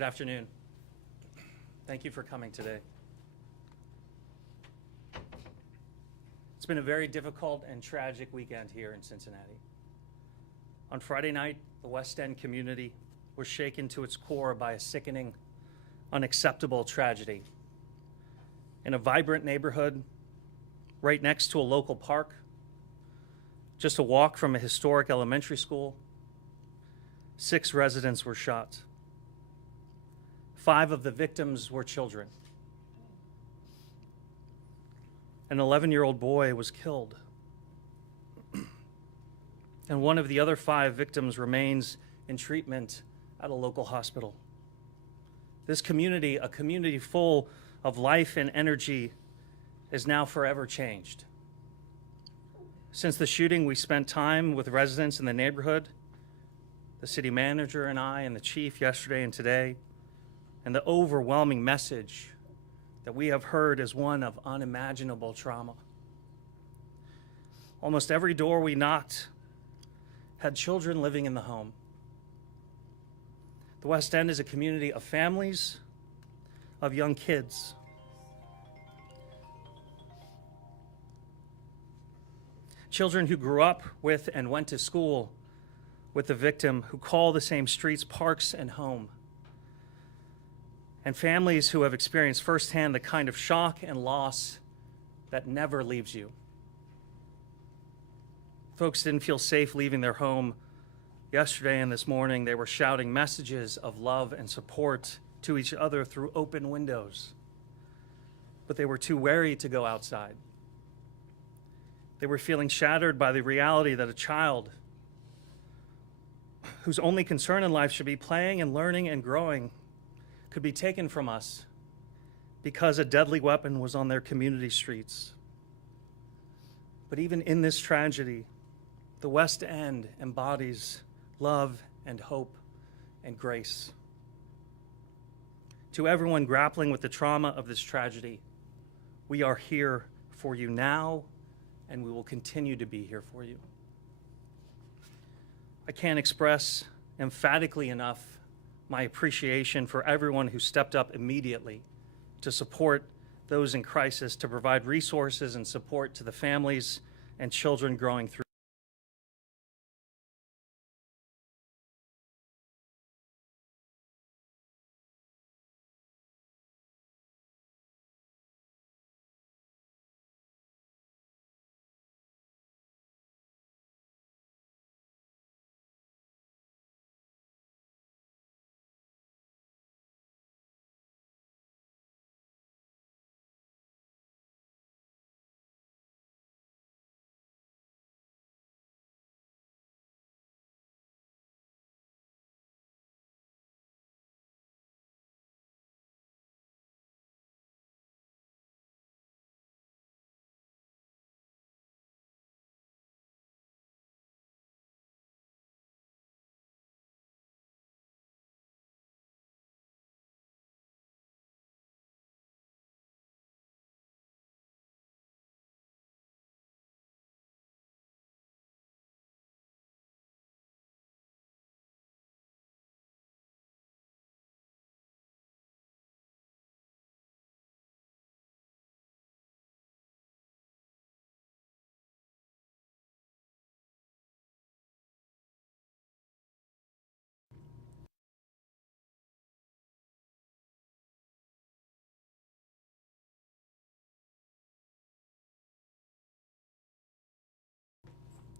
Good afternoon. Thank you for coming today. It's been a very difficult and tragic weekend here in Cincinnati. On Friday night, the West End community was shaken to its core by a sickening, unacceptable tragedy. In a vibrant neighborhood, right next to a local park, just a walk from a historic elementary school, 6 residents were shot. 5 of the victims were children. An 11-year-old boy was killed. And one of the other 5 victims remains in treatment at a local hospital. This community, a community full of life and energy, is now forever changed. Since the shooting, we spent time with residents in the neighborhood, the city manager and I and the chief yesterday and today, and the overwhelming message that we have heard is one of unimaginable trauma. Almost every door we knocked had children living in the home. The West End is a community of families, of young kids. Children who grew up with and went to school with the victim, who call the same streets parks and home. And families who have experienced firsthand the kind of shock and loss that never leaves you. Folks didn't feel safe leaving their home yesterday and this morning. They were shouting messages of love and support to each other through open windows, but they were too wary to go outside. They were feeling shattered by the reality that a child whose only concern in life should be playing and learning and growing could be taken from us because a deadly weapon was on their community streets. But even in this tragedy, the West End embodies love and hope and grace. To everyone grappling with the trauma of this tragedy, we are here for you now, and we will continue to be here for you. I can't express emphatically enough my appreciation for everyone who stepped up immediately to support those in crisis, to provide resources and support to the families and children growing through.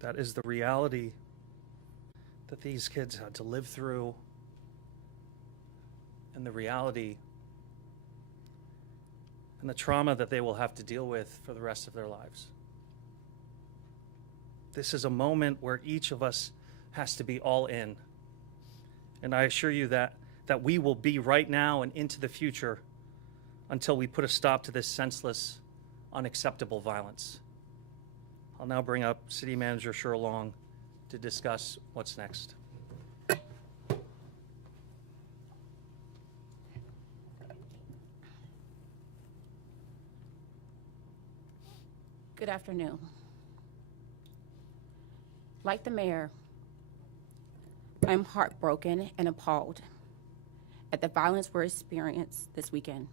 That is the reality that these kids had to live through, and the reality and the trauma that they will have to deal with for the rest of their lives. This is a moment where each of us has to be all in. And I assure you that we will be right now and into the future until we put a stop to this senseless, unacceptable violence. I'll now bring up City Manager Sherlong to discuss what's next. Good afternoon. Like the mayor, I'm heartbroken and appalled at the violence we're experiencing this weekend.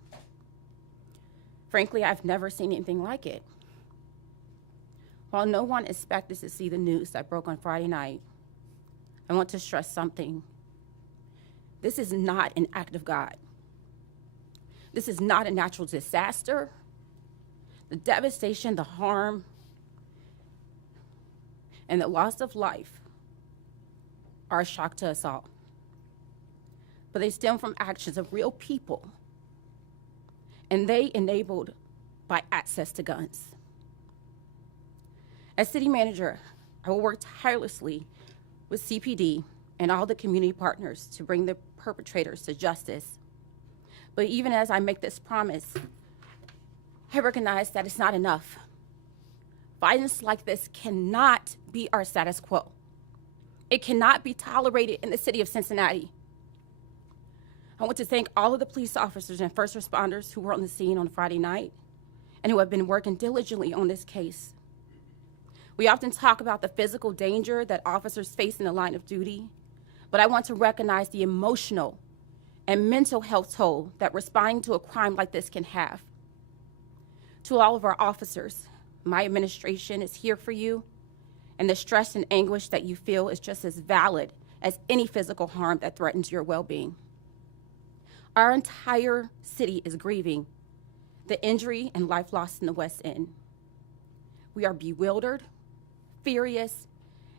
Frankly, I've never seen anything like it. While no one expected to see the news that broke on Friday night, I want to stress something. This is not an act of God. This is not a natural disaster. The devastation, the harm, and the loss of life are a shock to us all. But they stem from actions of real people, and they enabled by access to guns. As city manager, I will work tirelessly with CPD and all the community partners to bring the perpetrators to justice. But even as I make this promise, I recognize that it's not enough. Violence like this cannot be our status quo. It cannot be tolerated in the city of Cincinnati. I want to thank all of the police officers and first responders who were on the scene on Friday night and who have been working diligently on this case. We often talk about the physical danger that officers face in the line of duty, but I want to recognize the emotional and mental health toll that responding to a crime like this can have. To all of our officers, my administration is here for you, and the stress and anguish that you feel is just as valid as any physical harm that threatens your well-being. Our entire city is grieving the injury and life lost in the West End. We are bewildered, furious,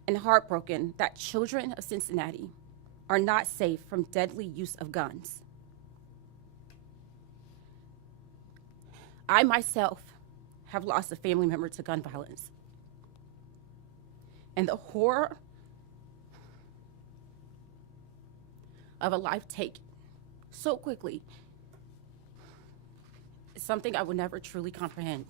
and heartbroken that children of Cincinnati are not safe from deadly use of guns. I myself have lost a family member to gun violence. And the horror of a life taken so quickly is something I would never truly comprehend.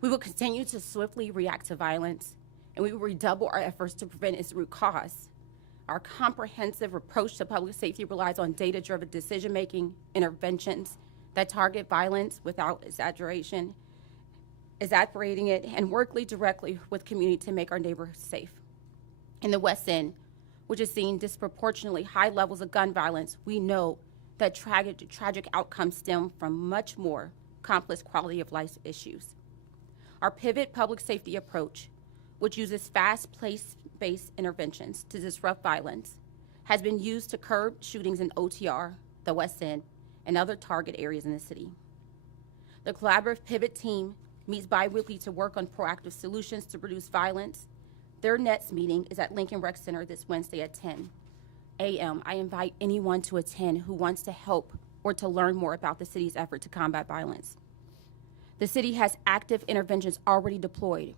We will continue to swiftly react to violence, and we will redouble our efforts to prevent its root cause. Our comprehensive approach to public safety relies on data-driven decision-making, interventions that target violence without exaggerating it, and work directly with community to make our neighborhoods safe. In the West End, which has seen disproportionately high levels of gun violence, we know that tragic outcomes stem from much more complex quality of life issues. Our pivot public safety approach, which uses fast place-based interventions to disrupt violence, has been used to curb shootings in OTR, the West End, and other target areas in the city. The collaborative pivot team meets bi-weekly to work on proactive solutions to reduce violence. Their next meeting is at Lincoln Rec Center this Wednesday at 10 a.m. I invite anyone to attend who wants to help or to learn more about the city's effort to combat violence. The city has active interventions already deployed.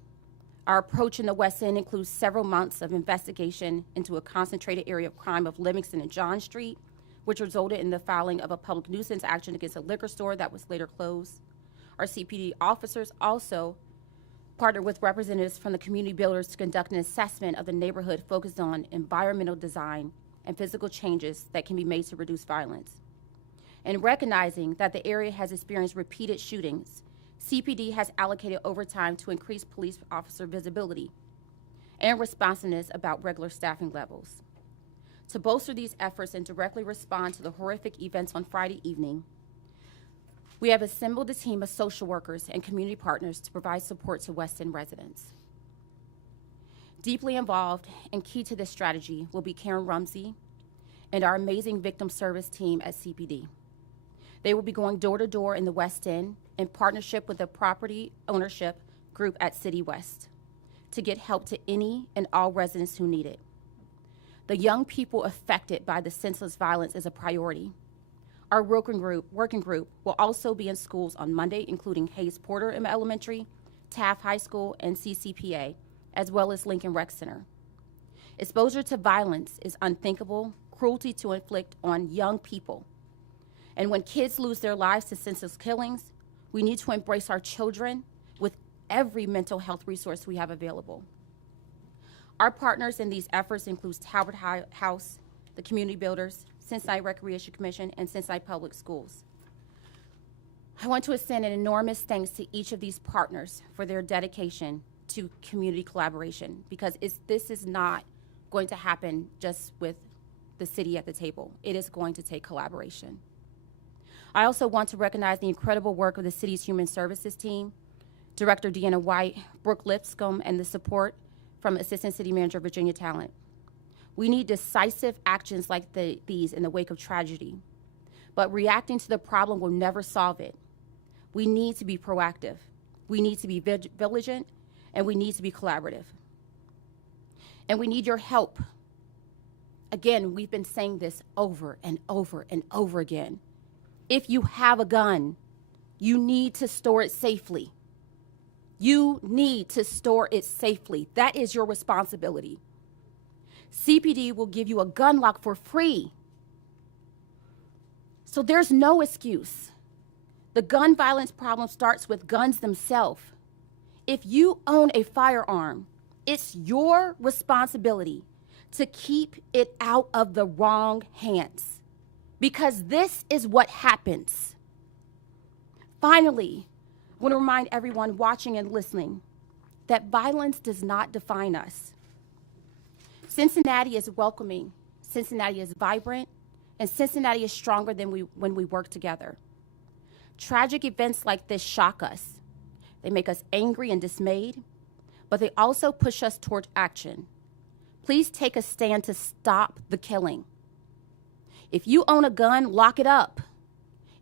Our approach in the West End includes several months of investigation into a concentrated area of crime of Livingston and John Street, which resulted in the filing of a public nuisance action against a liquor store that was later closed. Our CPD officers also partnered with representatives from the community builders to conduct an assessment of the neighborhood focused on environmental design and physical changes that can be made to reduce violence. And recognizing that the area has experienced repeated shootings, CPD has allocated overtime to increase police officer visibility and responsiveness about regular staffing levels. To bolster these efforts and directly respond to the horrific events on Friday evening, we have assembled a team of social workers and community partners to provide support to West End residents. Deeply involved and key to this strategy will be Karen Rumsey and our amazing victim service team at CPD. They will be going door to door in the West End in partnership with the property ownership group at City West to get help to any and all residents who need it. The young people affected by the senseless violence is a priority. Our working group will also be in schools on Monday, including Hayes Porter Elementary, Taft High School, and CCPA, as well as Lincoln Rec Center. Exposure to violence is unthinkable cruelty to inflict on young people. And when kids lose their lives to senseless killings, we need to embrace our children with every mental health resource we have available. Our partners in these efforts include Talbot House, the Community Builders, Cincinnati Recreation Commission, and Cincinnati Public Schools. I want to extend an enormous thanks to each of these partners for their dedication to community collaboration, because this is not going to happen just with the city at the table. It is going to take collaboration. I also want to recognize the incredible work of the city's human services team, Director Deanna White, Brooke Lipscomb, and the support from Assistant City Manager Virginia Talent. We need decisive actions like these in the wake of tragedy, but reacting to the problem will never solve it. We need to be proactive. We need to be vigilant, and we need to be collaborative. And we need your help. Again, we've been saying this over and over and over again. If you have a gun, you need to store it safely. You need to store it safely. That is your responsibility. CPD will give you a gun lock for free. So there's no excuse. The gun violence problem starts with guns themselves. If you own a firearm, it's your responsibility to keep it out of the wrong hands, because this is what happens. Finally, I want to remind everyone watching and listening that violence does not define us. Cincinnati is welcoming, Cincinnati is vibrant, and Cincinnati is stronger than when we work together. Tragic events like this shock us. They make us angry and dismayed, but they also push us toward action. Please take a stand to stop the killing. If you own a gun, lock it up.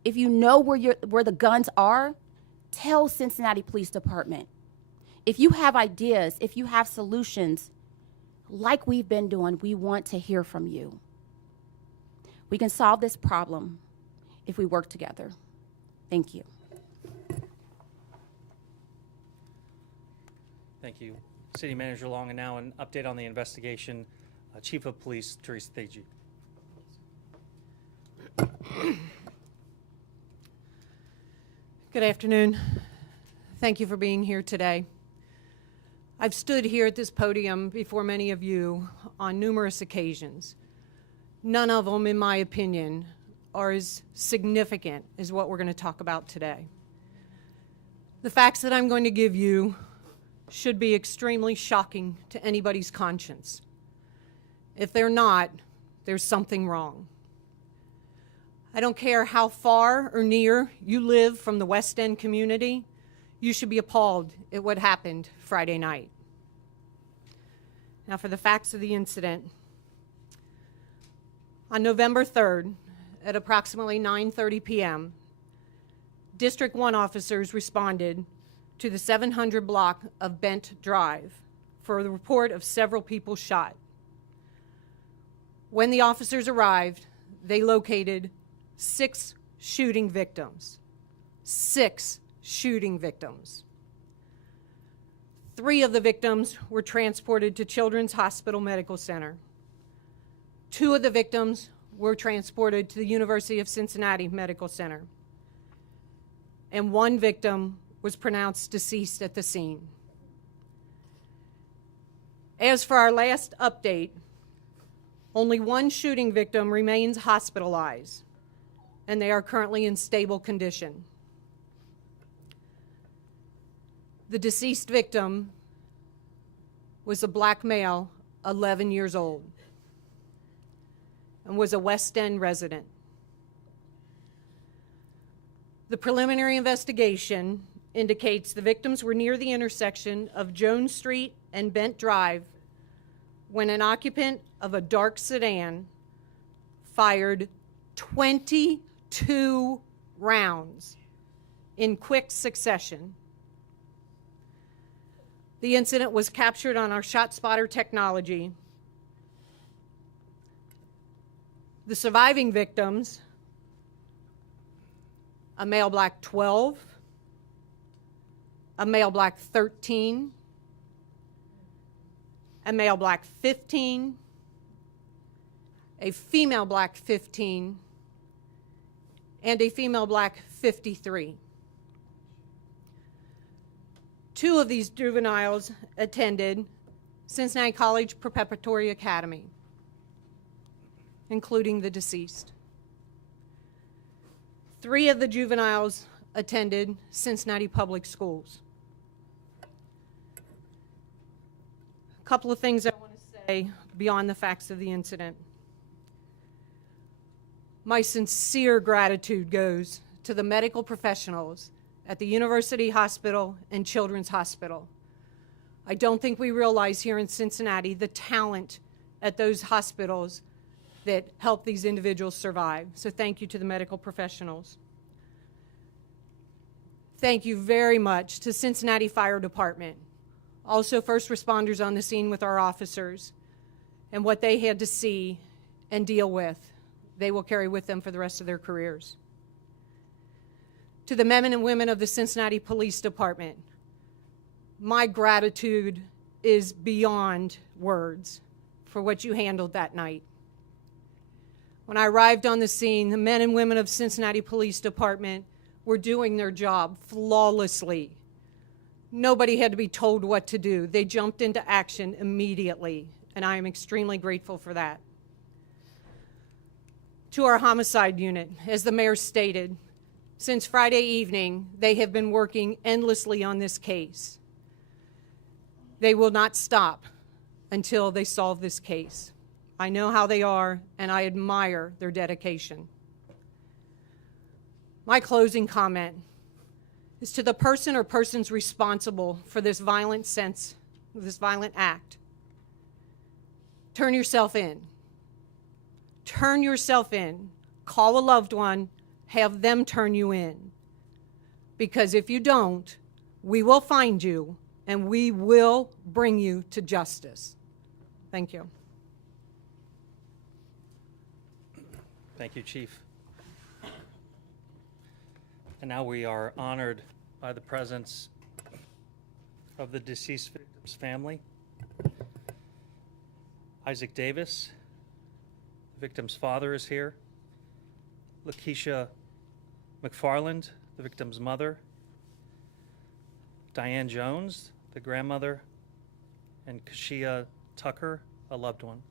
If you know where the guns are, tell Cincinnati Police Department. If you have ideas, if you have solutions, like we've been doing, we want to hear from you. We can solve this problem if we work together. Thank you. Thank you. City Manager Long, and now an update on the investigation. Chief of Police Teresa Theetge. Good afternoon. Thank you for being here today. I've stood here at this podium before many of you on numerous occasions. None of them, in my opinion, are as significant as what we're going to talk about today. The facts that I'm going to give you should be extremely shocking to anybody's conscience. If they're not, there's something wrong. I don't care how far or near you live from the West End community, you should be appalled at what happened Friday night. Now for the facts of the incident. On November 3rd, at approximately 9:30 p.m., District 1 officers responded to the 700 block of Bent Drive for the report of several people shot. When the officers arrived, they located 6 shooting victims. 6 shooting victims. 3 of the victims were transported to Children's Hospital Medical Center. 2 of the victims were transported to the University of Cincinnati Medical Center. And 1 victim was pronounced deceased at the scene. As for our last update, only 1 shooting victim remains hospitalized, and they are currently in stable condition. The deceased victim was a black male, 11 years old, and was a West End resident. The preliminary investigation indicates the victims were near the intersection of Jones Street and Bent Drive when an occupant of a dark sedan fired 22 rounds in quick succession. The incident was captured on our ShotSpotter technology. The surviving victims, a male black 12, a male black 13, a male black 15, a female black 15, and a female black 53. 2 of these juveniles attended Cincinnati College Preparatory Academy, including the deceased. 3 of the juveniles attended Cincinnati Public Schools. A couple of things I want to say beyond the facts of the incident. My sincere gratitude goes to the medical professionals at the University Hospital and Children's Hospital. I don't think we realize here in Cincinnati the talent at those hospitals that help these individuals survive. So thank you to the medical professionals. Thank you very much to Cincinnati Fire Department, also first responders on the scene with our officers, and what they had to see and deal with, they will carry with them for the rest of their careers. To the men and women of the Cincinnati Police Department, my gratitude is beyond words for what you handled that night. When I arrived on the scene, the men and women of Cincinnati Police Department were doing their job flawlessly. Nobody had to be told what to do. They jumped into action immediately, and I am extremely grateful for that. To our homicide unit, as the mayor stated, since Friday evening, they have been working endlessly on this case. They will not stop until they solve this case. I know how they are, and I admire their dedication. My closing comment is to the person or persons responsible for this violent act. Turn yourself in. Turn yourself in. Call a loved one, have them turn you in. Because if you don't, we will find you and we will bring you to justice. Thank you. Thank you, Chief. And now we are honored by the presence of the deceased victim's family. Isaac Davis, the victim's father, is here. Lakeisha McFarland, the victim's mother. Diane Jones, the grandmother. And Kashia Tucker, a loved one.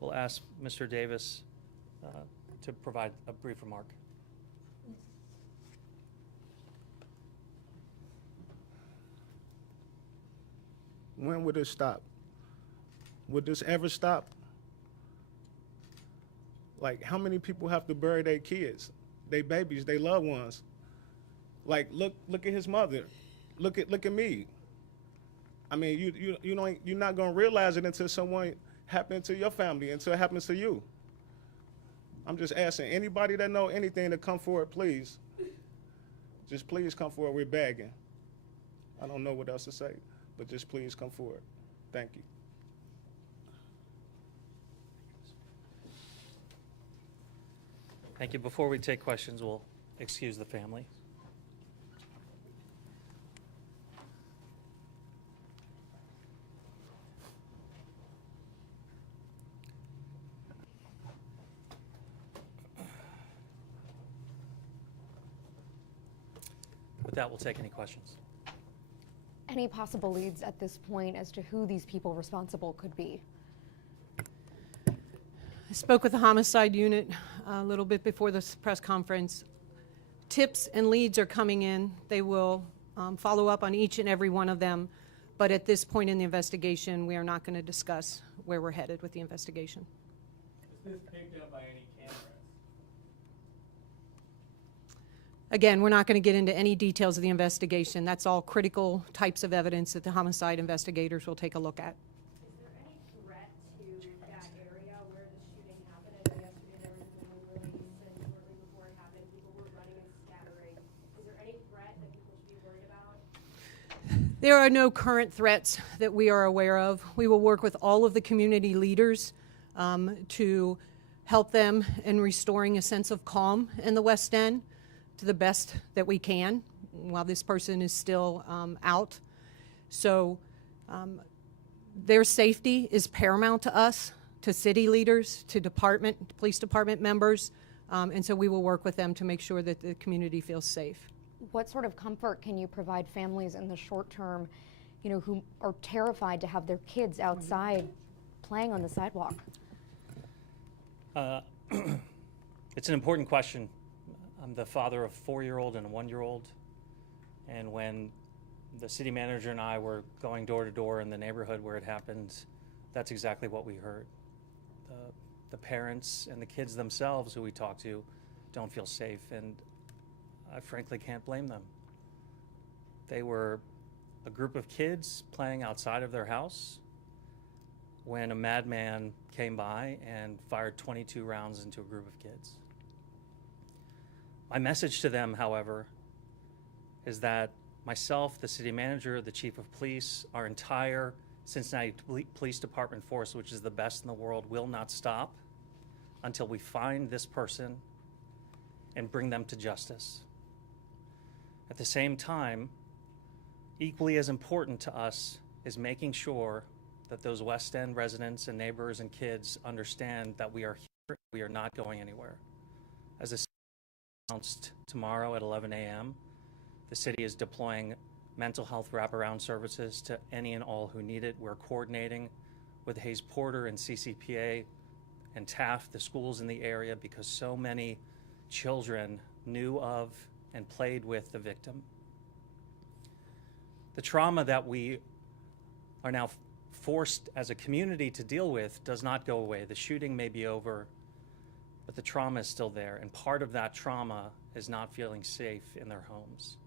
We'll ask Mr. Davis to provide a brief remark. When would it stop? Would this ever stop? Like, how many people have to bury their kids, their babies, their loved ones? Like, look at his mother. Look at me. I mean, you're not gonna realize it until someone happens to your family, until it happens to you. I'm just asking anybody that know anything to come forward, please. Just please come forward. We're begging. I don't know what else to say, but just please come forward. Thank you. Thank you. Before we take questions, we'll excuse the family. With that, we'll take any questions. Any possible leads at this point as to who these people responsible could be? I spoke with the homicide unit a little bit before this press conference. Tips and leads are coming in. They will follow up on each and every one of them. But at this point in the investigation, we are not going to discuss where we're headed with the investigation. Is this picked up by any cameras? Again, we're not going to get into any details of the investigation. That's all critical types of evidence that the homicide investigators will take a look at. Is there any threat to that area where the shooting happened? I know yesterday there was a news release, and shortly before it happened, people were running and scattering. Is there any threat that people should be worried about? There are no current threats that we are aware of. We will work with all of the community leaders to help them in restoring a sense of calm in the West End to the best that we can while this person is still out. So their safety is paramount to us, to city leaders, to police department members, and so we will work with them to make sure that the community feels safe. What sort of comfort can you provide families in the short term, you know, who are terrified to have their kids outside playing on the sidewalk? It's an important question. I'm the father of a 4-year-old and a 1-year-old, and when the city manager and I were going door to door in the neighborhood where it happened, that's exactly what we heard. the parents and the kids themselves who we talk to don't feel safe, and I frankly can't blame them. They were a group of kids playing outside of their house when a madman came by and fired 22 rounds into a group of kids. My message to them, however, is that myself, the city manager, the chief of police, our entire Cincinnati Police Department force, which is the best in the world, will not stop until we find this person and bring them to justice. At the same time, equally as important to us is making sure that those West End residents and neighbors and kids understand that we are here, we are not going anywhere. As the city announced tomorrow at 11 a.m., the city is deploying mental health wraparound services to any and all who need it. We're coordinating with Hayes Porter and CCPA and Taft, the schools in the area, because so many children knew of and played with the victim. The trauma that we are now forced as a community to deal with does not go away. The shooting may be over, but the trauma is still there, and part of that trauma is not feeling safe in their homes.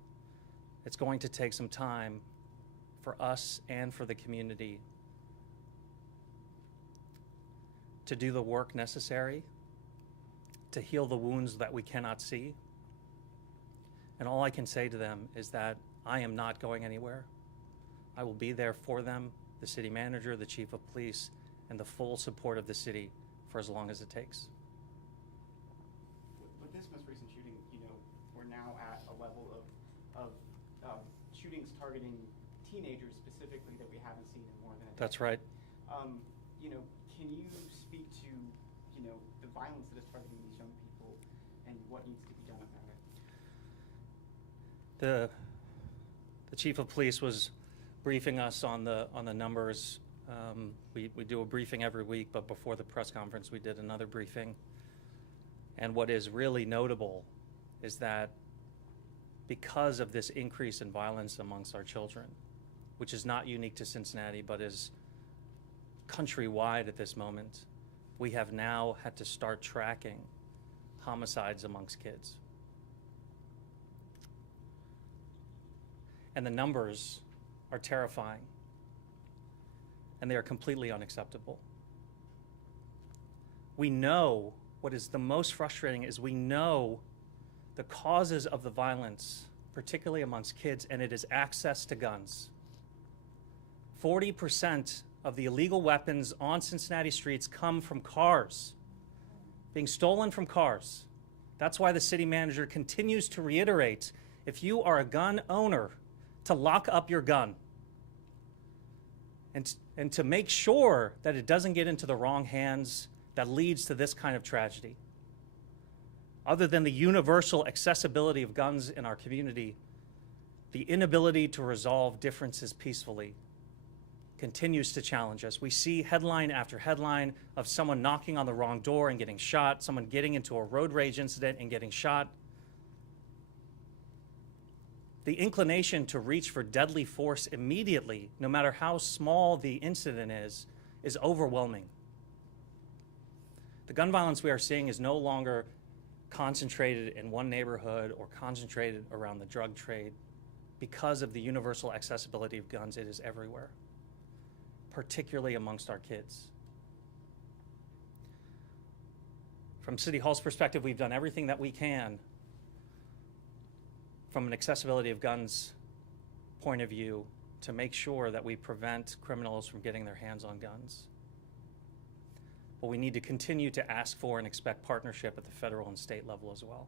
It's going to take some time for us and for the community to do the work necessary to heal the wounds that we cannot see. And all I can say to them is that I am not going anywhere. I will be there for them, the city manager, the chief of police, and the full support of the city for as long as it takes. With this most recent shooting, we're now at a level of shootings targeting teenagers specifically that we haven't seen in more than a decade. That's right. Can you speak to, the violence that is targeting these young people and what needs to be done about it? The chief of police was briefing us on the numbers. We do a briefing every week, but before the press conference, we did another briefing. And what is really notable is that because of this increase in violence amongst our children, which is not unique to Cincinnati, but is countrywide at this moment, we have now had to start tracking homicides amongst kids. And the numbers are terrifying, and they are completely unacceptable. We know what is the most frustrating is we know the causes of the violence, particularly amongst kids, and it is access to guns. 40% of the illegal weapons on Cincinnati streets come from cars, being stolen from cars. That's why the city manager continues to reiterate, if you are a gun owner, to lock up your gun and to make sure that it doesn't get into the wrong hands that leads to this kind of tragedy. Other than the universal accessibility of guns in our community, the inability to resolve differences peacefully continues to challenge us. We see headline after headline of someone knocking on the wrong door and getting shot, someone getting into a road rage incident and getting shot. The inclination to reach for deadly force immediately, no matter how small the incident is overwhelming. The gun violence we are seeing is no longer concentrated in one neighborhood or concentrated around the drug trade. Because of the universal accessibility of guns, it is everywhere, particularly amongst our kids. From City Hall's perspective, we've done everything that we can from an accessibility of guns point of view to make sure that we prevent criminals from getting their hands on guns. But we need to continue to ask for and expect partnership at the federal and state level as well.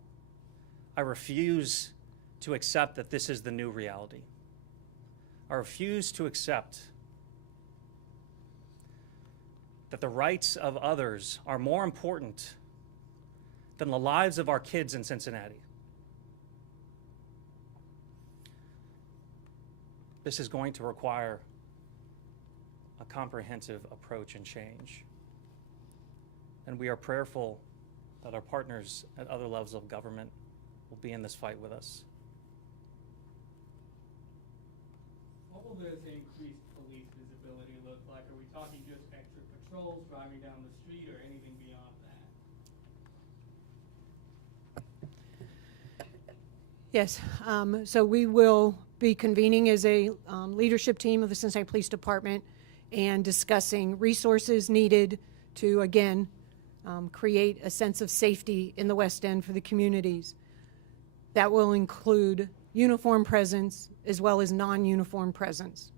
I refuse to accept that this is the new reality. I refuse to accept that the rights of others are more important than the lives of our kids in Cincinnati. This is going to require a comprehensive approach and change. And we are prayerful that our partners at other levels of government will be in this fight with us. What will this increased police visibility look like? Are we talking just extra patrols, driving down the street, or anything beyond that? Yes, so we will be convening as a leadership team of the Cincinnati Police Department and discussing resources needed to, again, create a sense of safety in the West End for the communities. That will include uniform presence as well as non-uniform presence.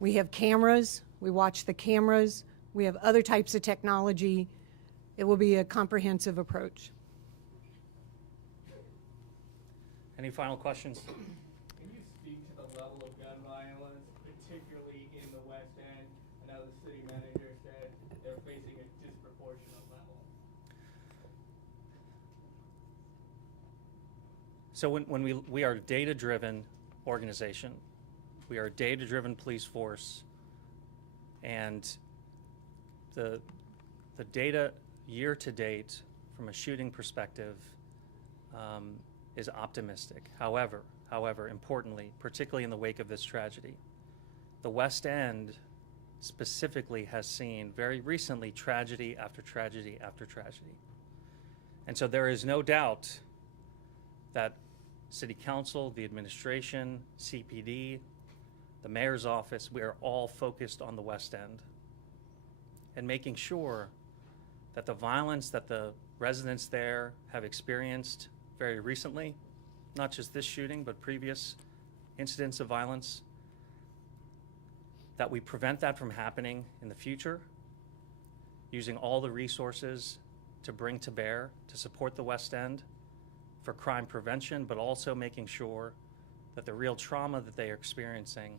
We have cameras, we watch the cameras, we have other types of technology. It will be a comprehensive approach. Any final questions? Can you speak to the level of gun violence, particularly in the West End? I know the city manager said they're facing a disproportionate level. So when we are a data-driven organization, we are a data-driven police force, and the data year to date from a shooting perspective is optimistic. However, importantly, particularly in the wake of this tragedy, the West End specifically has seen very recently tragedy after tragedy after tragedy. And so there is no doubt that City Council, the administration, CPD, the mayor's office, we are all focused on the West End and making sure that the violence that the residents there have experienced very recently, not just this shooting, but previous incidents of violence, that we prevent that from happening in the future, using all the resources to bring to bear to support the West End for crime prevention, but also making sure that the real trauma that they are experiencing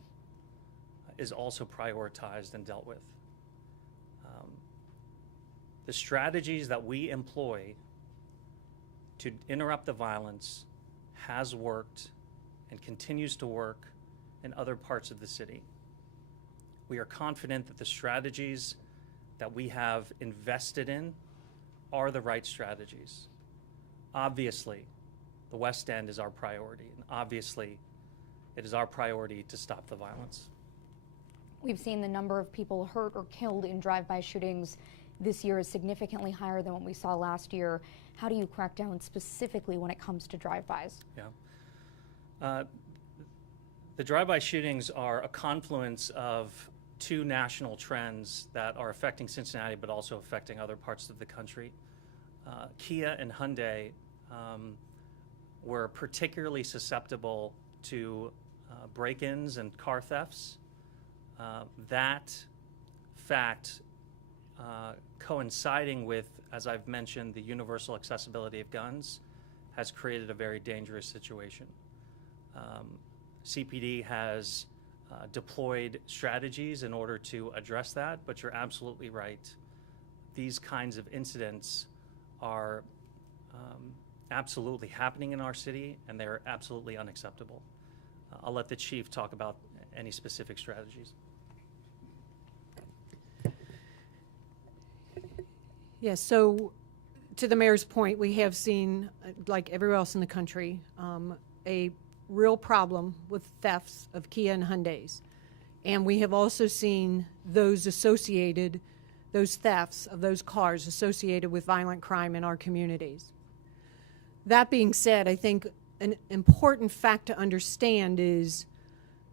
is also prioritized and dealt with. The strategies that we employ to interrupt the violence has worked and continues to work in other parts of the city. We are confident that the strategies that we have invested in are the right strategies. Obviously, the West End is our priority, and obviously, it is our priority to stop the violence. We've seen the number of people hurt or killed in drive-by shootings this year is significantly higher than what we saw last year. How do you crack down specifically when it comes to drive-bys? Yeah. The drive-by shootings are a confluence of two national trends that are affecting Cincinnati but also affecting other parts of the country. Kia and Hyundai were particularly susceptible to break-ins and car thefts. That fact coinciding with, as I've mentioned, the universal accessibility of guns has created a very dangerous situation. CPD has deployed strategies in order to address that, but you're absolutely right. These kinds of incidents are absolutely happening in our city, and they're absolutely unacceptable. I'll let the chief talk about any specific strategies. Yes, so to the mayor's point, we have seen, like everywhere else in the country, a real problem with thefts of Kia and Hyundais. And we have also seen those thefts of those cars associated with violent crime in our communities. That being said, I think an important fact to understand is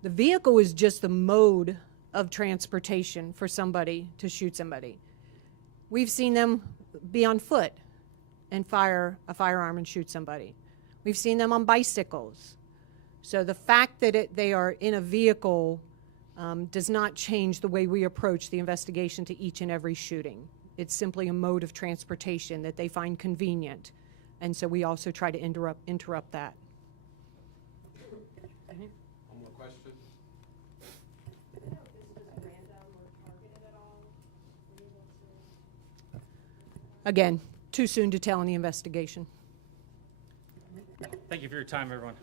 the vehicle is just the mode of transportation for somebody to shoot somebody. We've seen them be on foot and fire a firearm and shoot somebody. We've seen them on bicycles. So the fact that they are in a vehicle does not change the way we approach the investigation to each and every shooting. It's simply a mode of transportation that they find convenient. And so we also try to interrupt that. One more question. I don't know if this was random or targeted at all. Were you able to? Again, too soon to tell in the investigation. Thank you for your time, everyone.